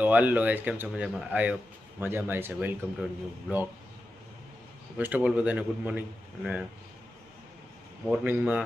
તો હાલો ગાઈસ, કેમ છો? મજામાં? આયો મજામાં આવી છે. Welcome to new blog. First of all બધાને ગુડ મોર્નિંગ. અને મોર્નિંગમાં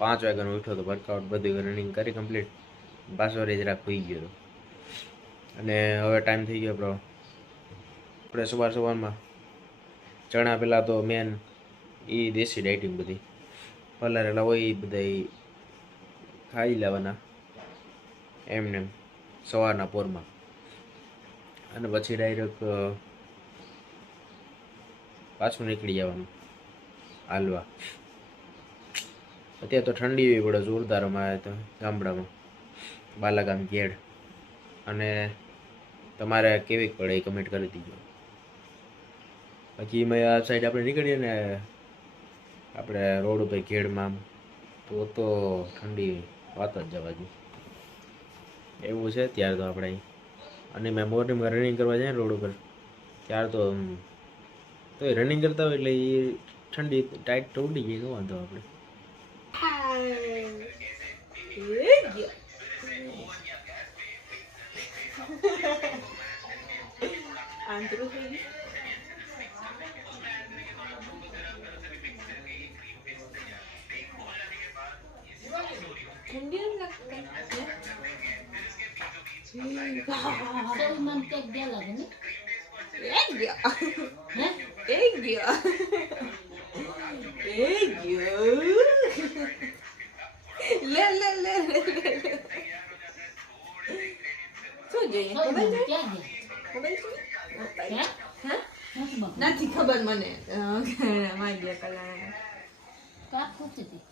5 વાગ્યાનો ઉઠ્યો તો, વર્કઆઉટ બધું રનિંગ કરી કમ્પ્લીટ, પાછો જરાક હોઈ ગયો હતો. અને હવે ટાઈમ થઈ ગયો આપણો. આપણે સવારમાં ચણા પહેલાં તો મેન એ દેશી ડાયટિંગ બધી પલારેલા હોય એ બધા ખાઈ લેવાના એમને સવારના પોરમાં. અને પછી ડાયરેક્ટ પાછું નીકળી જવાનું હાલવા. અત્યારે તો ઠંડી એવી પડે જોરદાર અમારે તો ગામડામાં, બાલાગામ ઘેડ. અને તમારે કેવી પડે એ કમેન્ટ કરી દીજો. બાકી મેં આ સાઈડ આપણે નીકળીએ ને આપણે રોડ ઉપર ઘેડમાં, તો ઠંડી વાત જ જવા દે એવું છે ત્યારે તો આપણે. અને મેં મોર્નિંગમાં રનિંગ કરવા જાય ને રોડ ઉપર, ત્યાર તો રનિંગ કરતા હોય એટલે એ ઠંડી ટાઈટ તો ઉડી ગઈ, વાંધો આપણે. નથી ખબર મને. માગ્યા કલા કાપ ખૂટતી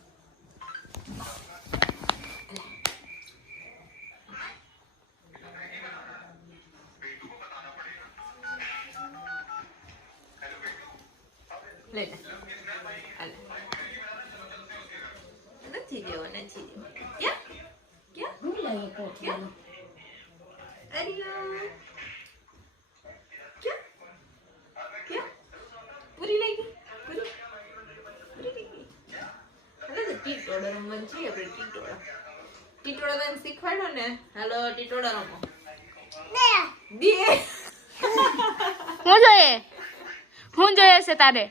લે નથી દેવો ક્યાં ક્યાં હું લાગે કોઠિયા અરિયો ક્યાં ક્યાં પૂરી લઈ ગઈ પૂરી લઈ ગઈ. હાલો તો ટીટોળો રમવાનું છે આપણે. ટીટોળો તને શીખવાડો ને. હાલો ટીટોળો રમો. દે હું જોઈએ છે તારે?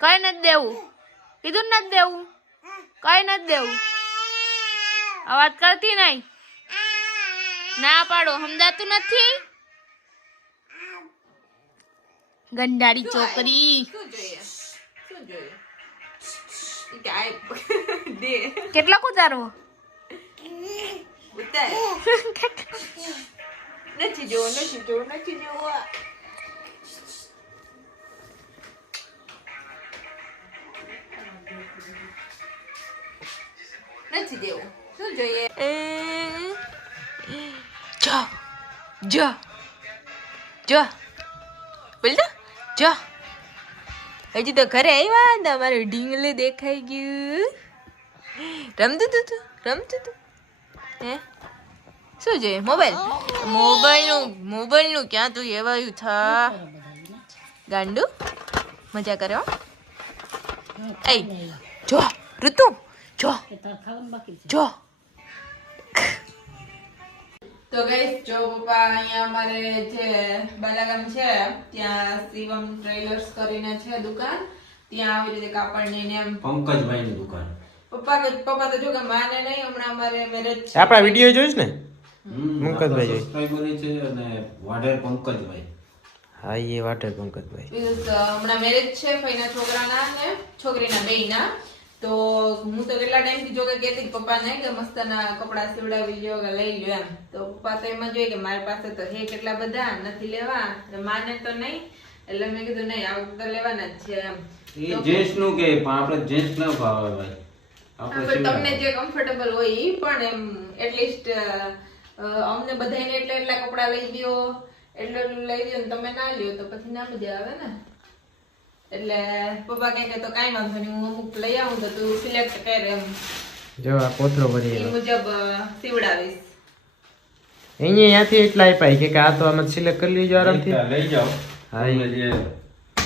કઈ નથી દેવું, કીધું નથી દેવું, કઈ નથી દેવું. અવાજ કરતી નહીં, ના પાડો, સમજાતું નથી. ગંડારી છોકરી. શું જોઈએ કે આય દે કેટલા ઉતારવો? ઉતાર. નથી જોવો નથી દેવું. શું જોઈએ? જો બોલ તો જો. હજી તો ઘરે આવ્યા ને અમારે ઢીંગલે દેખાઈ ગયું. રમતું તું હે? શું જોઈએ? મોબાઈલનું ક્યાં તું એવાયું થા ગાંડુ? મજા કરે. એ જો ઋતુ જો. તો ગાઈસ, જો પપ્પા અહીંયા અમારે જે બાલાગામ છે ત્યાં શિવમ ટ્રેલર્સ કરીને છે દુકાન, ત્યાં આવી રીતે કાપડની ને એમ પંકજભાઈની દુકાન. પપ્પા તો જો કે માને નહીં. હમણાં અમારે મેરેજ છે. આપણા વિડીયો જોઈશ ને પંકજભાઈ સબસ્ક્રાઇબર છે અને વાઢેર પંકજભાઈ. હા, એ વાટે પંકજભાઈ. હમણાં મેરેજ છે ફઈના છોકરાના ને છોકરીના બેયના. તો હું તો કેટલા ટાઈમથી જો કે કહેતી પપ્પાને કે મસ્તના કપડા સીવડાવી લ્યો કે લઈ લ્યો એમ. તો પપ્પા તો એમ જ હોય કે મારી પાસે તો હે કેટલા બધા, નથી લેવા. માને તો નહીં, એટલે મેં કીધું નહીં, આ વખતે લેવાના જ છે એમ. એ જેન્ટ્સ નું કે પણ આપણે જેન્ટ્સ ના ભાવે ભાઈ. આપણે તમને જે કમ્ફર્ટેબલ હોય એ પણ એમ એટલીસ્ટ અમને બધાને એટલા કપડા લઈ દ્યો, એટલું લઈ દ્યો ને તમે ના લ્યો તો પછી ના મજા આવે ને. એટલે પપ્પા કહે કે તો કાંઈ વાંધો નહીં, હું અમુક લઈ આવું તો તું સિલેક્ટ કર એમ. જો આ કોથરો ભરી એ મુજબ સીવડાવીશ. અહીંયાથી એટલા આપ્યા કે આ તો આમાં સિલેક્ટ કરી લેજો આરામથી. લઈ જાઓ. હા, તમને જે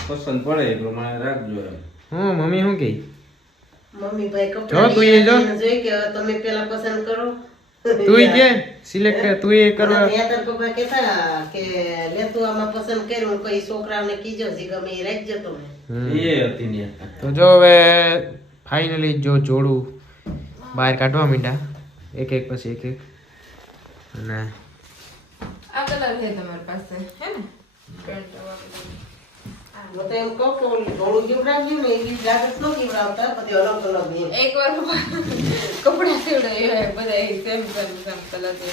પસંદ પડે એ પ્રમાણે રાખજો એમ. હું મમ્મી શું કહી? મમ્મી ભાઈ જો તું એ જો. જોઈ કે તમે પેલા પસંદ કરો તુંય કે સિલેક્ટ તુંય કરવા અને યાદર પપ્પા કહેતા કે લે તું આમાં પસંદ કર્યું કોઈ છોકરાઓને કીજો જે ગમે એ રાખજો તમે. એ હતી ને તો જો હવે ફાઇનલી જો જોડું બહાર કાઢવા માંડ્યા એક એક પછી એક એક અને આ કલર છે તમારી પાસે હે ને પેન્ટ હું તો એમ કહું કે ઓલું ધોળું જીવડાવ્યું ને એવી લાગત ન જીવડાવતા પછી અલગ અલગ એમ. એક વાર કપડા સીવડાવ્યા બધા સેમ કલર છે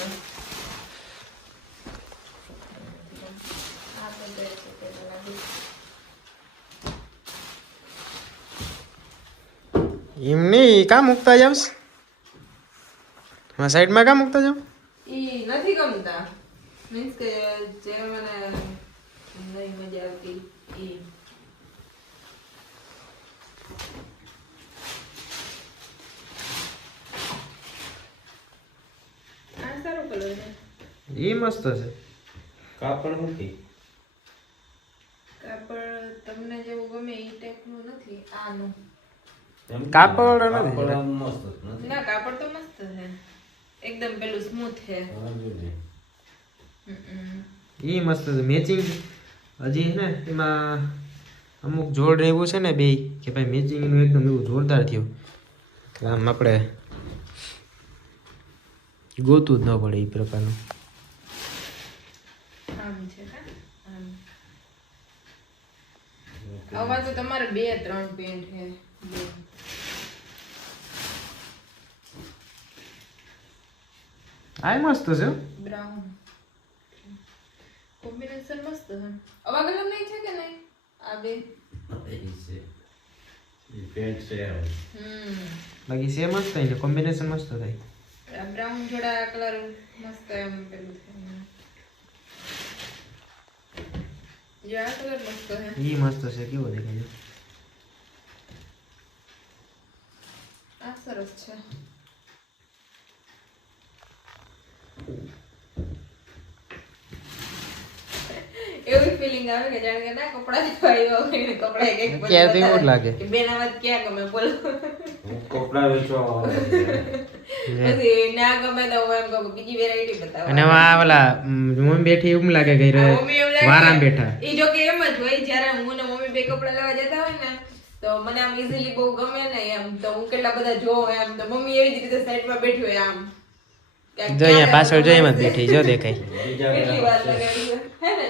આ તો dress છે તે લાગે. એમ નહીં કાં મૂકતા જાવ સાઈડમાં કાં મૂકતા જાવ ઈ નથી ગમતા મીન્સ કે જે મને નહીં મજા આવતી ઈ આ સારો કલર છે એ મસ્ત છે કાપડ નથી કાપડ તમને જેવું ગમે ઈ ટાઈપનું નથી આનું એમ કાપડ નથી. કાપડ આમ મસ્ત નથી ના કાપડ તો મસ્ત છે એકદમ પેલું સ્મૂથ છે હા, જોજે. એ મસ્ત છે મેચિંગ હજી છે ને એમાં અમુક જોડ એવું છે ને બે કે ભાઈ મેચિંગ એનું એકદમ એવું જોરદાર થયું એટલે આમ આપણે ગોતું જ ન પડે એ પ્રકારનું આમ છે હા આમ આવા તો તમારે 2-3 પેન્ટ છે બે. આ મસ્ત છે હો. બ્રાઉન કોમ્બિનેશન મસ્ત છે આવા કલર નહીં છે કે નહીં આ બે એ છે એ પેન્ટ છે આમ. બાકી સેમ જ થાય ને કોમ્બિનેશન મસ્ત થાય આ બ્રાઉન જોડા કલર મસ્ત એમ પેલું છે જે આ કલર મસ્ત છે એ મસ્ત છે કેવો દેખાય છે આ સરસ છે એવી ફીલિંગ આવે કે જાણે કે ના કપડા લેવા આવ્યો હોય કપડા એક એક અત્યારે તો એવું જ લાગે કે બેન આવાજ ક્યાં ગમે બોલો હું કપડા વેચવા આવે છે. પછી ના ગમે તો હું એમ કહું બીજી વેરાયટી બતાવો અને આ ઓલા મમ્મી બેઠી એવું લાગે કે રે મમ્મી એવું લાગે વારામ બેઠા ઈ જો કે એમ જ હોય જ્યારે હું ને મમ્મી બે કપડા લેવા જતા હોય ને તો મને આમ ઈઝીલી બહુ ગમે ને એમ તો હું કેટલા બધા જોઉં એમ તો મમ્મી એવી જ રીતે સાઈડમાં બેઠી હોય આમ જો અહીંયા પાછળ જો એમ જ બેઠી જો દેખાય બીજા કેટલી વાર લગાડી છે હે ને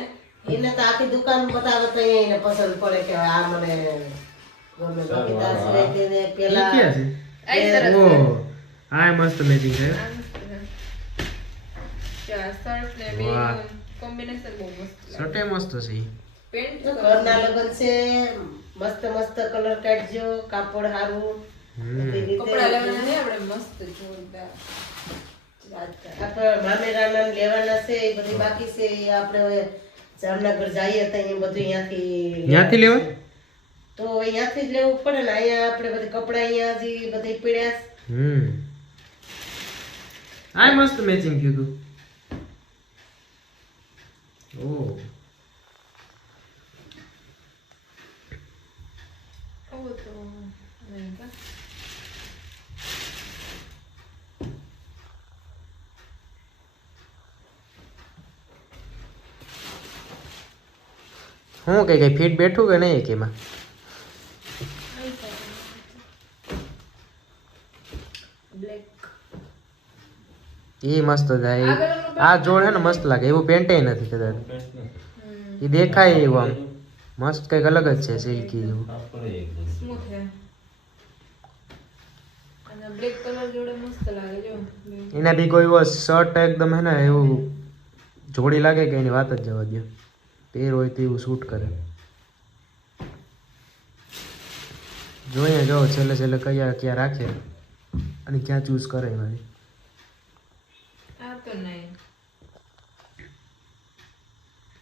એને તો આખી દુકાન બતાવે તો એને પસંદ પડે કે આ મને ગમે બાકી તો આ સિવાય તેને ઈ પેલા ક્યાં છે આ સરસ ઓ આ મસ્ત મેચિંગ છે આ મસ્ત છે. જો આ શર્ટ ને બે વાહ. કોમ્બિનેશન બહુ મસ્ત લાગે શર્ટે મસ્ત છે ઈ. પેન્ટ તો ઘરના લગન છે મસ્ત મસ્ત કલર કાઢજો કાપડ સારું બધી રીતે કપડા લેવાના છે આપણે મસ્ત જોરદાર આપણે મામેરાના ને લેવાના છે એ બધી બાકી છે એ આપણે હવે જામનગર જઈએ તો અહીંયા બધું ત્યાંથી લેવા તો અહીંયાથી જ લેવું પડે ને અહીંયા આપણે બધી કપડા અહીંયા હજી બધી પીડ્યા છે. આ મસ્ત મેચિંગ થયું તું ઓ ઓ તો નહીં કા હું કઈ ફીટ બેઠું કે નહીં કેમાં બ્લેક એ મસ્ત થાય આ જોડ હે ને મસ્ત લાગે એવું પેન્ટ નથી કદાચ એ દેખાય એવું આમ મસ્ત કઈક અલગ જ છે સિલ્કી જેવું કાપડ એકદમ સ્મૂથ છે અને બ્લેક કલર જોડે મસ્ત લાગે જો એના બી કોઈ એવો શર્ટ એકદમ હે ને એવું જોડી લાગે કે એની વાત જ જવા દો પહેર હોય તો એવું શૂટ કરે જોઈએ જો છેલ્લે છેલ્લે કયા ક્યાં રાખે અને ક્યાં ચૂઝ કરે મારી આ તો નહીં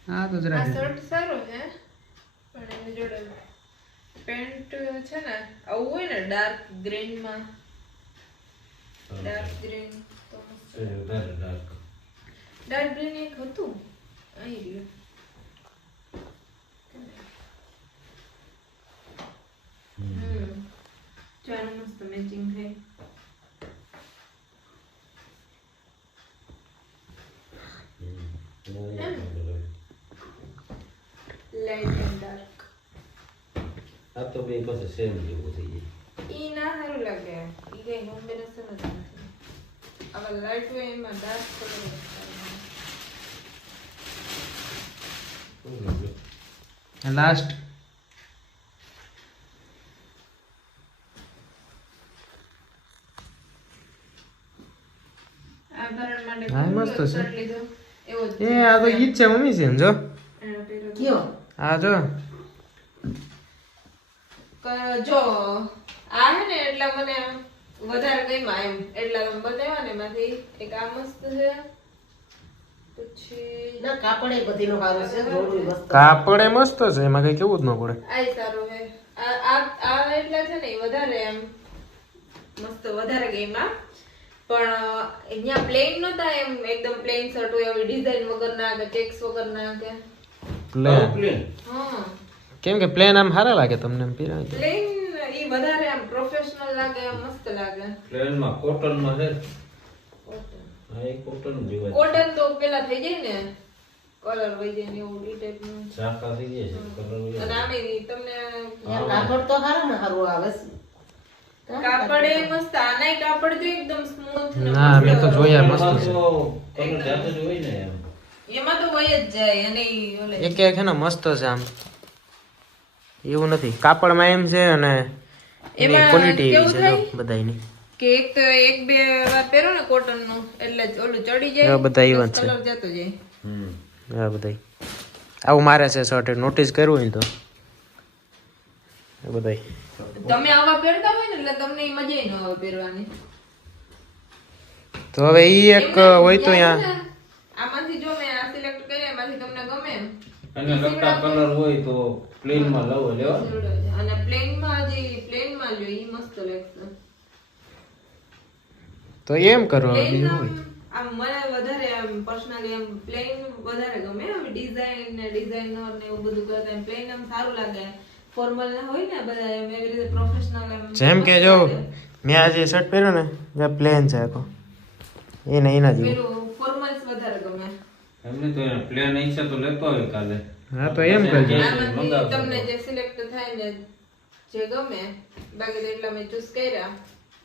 હા તો આ જરા શર્ટ સારો છે પણ એની જોડે પેન્ટ છે ને આવું હોય ને ડાર્ક ગ્રીન માં ડાર્ક ગ્રીન તો છે વધારે ડાર્ક ડાર્ક ગ્રીન એક હતું અહીં રહ્યું જો આનું મસ્ત મેચિંગ થાય લાઈટ એન્ડ ડાર્ક આ તો બે પાસે સેમ જેવું થઈ જાય. ઈ ના સારું લાગે ઈ કઈ કોમ્બિનેશન જ નથી. હવે લાઈટ હોય એમાં ડાર્ક કલર લાસ્ટ આ ભરણ માટે હા, મસ્ત છે. શર્ટ લીધો એવો જ એ આ તો ઈ જ છે મમ્મી છે ને જો એનો પહેર્યો. કયો આ જો જો આ હે ને એટલા મને વધારે ગમ્યા એમ એટલા તમે બનાવ્યા ને એમાંથી એક આ મસ્ત છે પછી ના કાપડ એ બધીનો સારો છે થોડું મસ્ત કાપડ એ મસ્ત છે એમાં કઈ કેવું જ ન પડે આય સારું હે આ એટલા છે ને ઈ વધારે એમ મસ્ત વધારે ગમ્યા પણ અહીંયા પ્લેન નતા એમ એકદમ પ્લેન શર્ટ હોય એવી ડિઝાઇન વગરના કે ચેક્સ વગરના કે પ્લેન પ્લેન હા કેમ કે પ્લેન આમ સારા લાગે તમને એમ પહેરાય તો. પ્લેન ઈ વધારે આમ પ્રોફેશનલ લાગે એમ મસ્ત લાગે પ્લેનમાં કોટનમાં છે. હા એ કોટન જેવા કોટન તો પેલા થઈ જાય ને કલર વહી જાય ને એવું ઈ ટાઈપનું ઝાંખા થઈ જાય છે કલર અને આમે તમને યા કાપડ તો સારું ને સારું આવે છે કાપડ એ મસ્ત આનાય કાપડ જો એકદમ સ્મૂથ ને ના મેં તો જોયા મસ્ત છે કલર જાતો જ હોય ને એમ. એમાં તો વહી જ જાય અને ઈ ઓલે એક એક છે ને મસ્ત છે આમ એવું નથી કાપડમાં એમ છે અને એની એમાં ક્વોલિટી કેવું એવી છે થાય? જો બધાયની કે એક તો એક બે વાર પહેરો ને કોટન નું એટલે જ ઓલું ચડી જાય એવા બધા એવા જ છે. કલર જતો જાય આ બધાય આવું મારે છે શર્ટ નોટિસ કર્યું હોય ને તો એ બધાય તમે આવા પહેરતા હોય ને એટલે તમને ઈ મજા ન આવે પહેરવાની તો હવે ઈ એક હોય તો યાર અહીંયા છે ને, આમાંથી જો મેં આ સિલેક્ટ કર્યા એમાંથી તમને ગમે એમ અને લગતા કલર હોય તો પ્લેનમાં લવો લેવા. અને પ્લેન માં જે પ્લેન માં લ્યો ઈ મસ્ત લાગશે તો એમ કરો પ્લેન બીજું હોય આમ મને વધારે આમ પર્સનલી આમ પ્લેન વધારે ગમે આમ ડિઝાઇન ને ડિઝાઇનર ને એવું બધું કરતા એમ પ્લેન આમ સારું લાગે ફોર્મલ ના હોય ને બધા એમ એવી રીતે પ્રોફેશનલ એમ જેમ કે જો મેં આજે શર્ટ પહેર્યો ને જે પ્લેન છે આખો એને એના જેવું પેલું ફોર્મલ્સ વધારે ગમે એમને તો એને પ્લેન ઈચ્છા તો લેતો આવે કાલે. હા તો એમ કરજો આમાંથી તમને જે સિલેક્ટ થાય ને જે ગમે બાકી તો એટલા મેં ચૂઝ કર્યા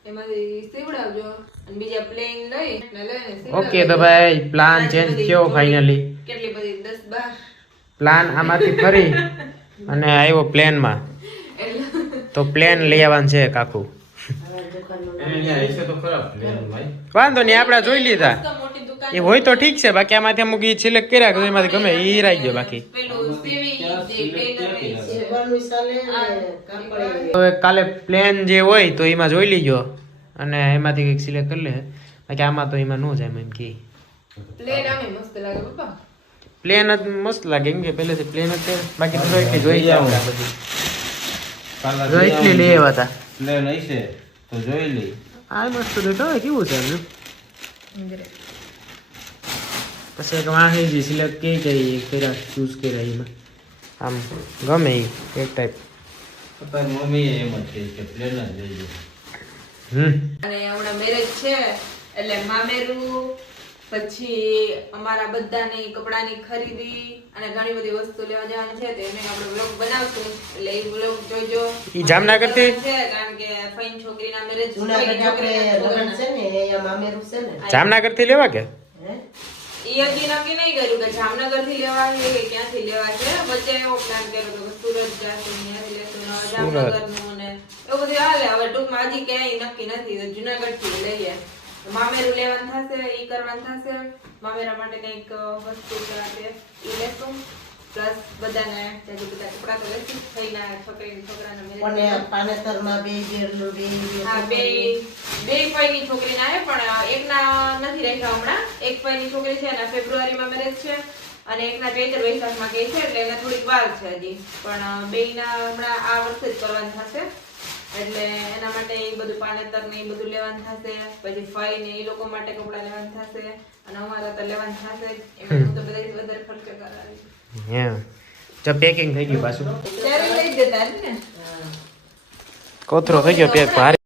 એમાંથી સીવડાવજો અને બીજા પ્લેન લઈ ને લઈને સીવડાવી ઓકે તો દેજો. ભાઈ પ્લાન પાંચ ચેન્જ બધી થયો જોડી, ફાઇનલી કેટલી બધી 10 12 પ્લાન આમાંથી ફરી અને આવ્યો પ્લેનમાં તો પ્લેન લઈ આવવાનું છે કાકુ અહીંયા ઈચ્છા તો ખરા પ્લેન ભાઈ. વાંધો નહીં આપણે જોઈ લીધા મસ્ત મોટી દુકાન એ હોય તો ઠીક છે બાકી આમાંથી અમુક ઈ સિલેક્ટ કર્યા કે એમાંથી ગમે ઈ રાઈ ગયો બાકી પેલું સીવી જે ટેલર છે સેવાનું ચાલે ને કાપડ એ હવે કાલે પ્લેન જે હોય તો એમાં જોઈ લીજો અને એમાંથી કંઈક સિલેક્ટ કરી લે બાકી આમાં તો એમાં ન જાય એમ કે પ્લેન આમે મસ્ત લાગે પપ્પા પ્લેન જ મસ્ત લાગે કેમ કે પહેલેથી પ્લેન જ છે બાકી તો એટલી જોઈ જાય આપણે આ બધી કાલે જો એટલી લઈ આવ્યા હતા પ્લેન હશે તો જોઈ લઈ. આ મસ્ત દેખાય કેવું છે એમનું પછી એક વાંહી જે સિલેક્ટ કે કર્યા ચૂઝ કર્યા એમાં આમ ગમે એ એક ટાઈપ તારી મમ્મીએ એમ જ કહે કે પ્લેન જ લઈ જાય. અને હમણાં મેરેજ છે એટલે મામેરું પછી અમારા બધાની કપડાની ખરીદી અને ઘણી બધી વસ્તુ લેવા જવાની છે તો એને આપણે વ્લોગ બનાવશું એટલે એ વ્લોગ જોજો ઈ જામનગરથી? છે કારણ કે ફઈન છોકરીના મેરેજ જુનાગઢ આપણે લગ્ન છે ને અહીંયા મામેરું છે ને જામનગર થી લેવા કે હે ઈ હજી નક્કી નહીં કર્યું કે જામનગર થી લેવા છે કે ક્યાંથી લેવા છે વચ્ચે એવો પ્લાન કર્યો હતો કે સુરત જશું ત્યાંથી લેશું ને જામનગર નું ને એવું બધું હાલે હવે ટૂંકમાં હજી ક્યાંય નક્કી નથી તો જુનાગઢ થી લઈએ મામેરું લેવાનું થશે ઈ કરવાનું થશે મામેરા માટે કંઈક વસ્તુ કરાતે ઈ લેશું પ્લસ બધાને હજી બધા કપડા તો લેશું થઈના છોકરાના પણ મેરેજ પાનેતરમાં બે બેરનું બે હા બે ફઈની છોકરીના છે પણ એકના નથી રાખ્યા હમણાં એક ફઈની છોકરી છે એના ફેબ્રુઆરીમાં મેરેજ છે અને એકના ચૈત્ર વૈશાખમાં કે છે એટલે એને થોડીક વાર છે હજી પણ બેયના હમણાં આ વર્ષે જ કરવાનું થશે એટલે એના માટે એ બધું પાનેતર ને એ બધું લેવાનું થશે પછી ફઈ ને એ લોકો માટે કપડા લેવાનું થશે અને અમારા તો લેવાનું થશે જ એમાં હું તો બધાથી વધારે ખર્ચો કરાવીશ હે જો પેકિંગ થઈ ગયું પાછું ત્યારે લઈ જ દેતા ને કોથરો થઈ ગયો પેક ભારે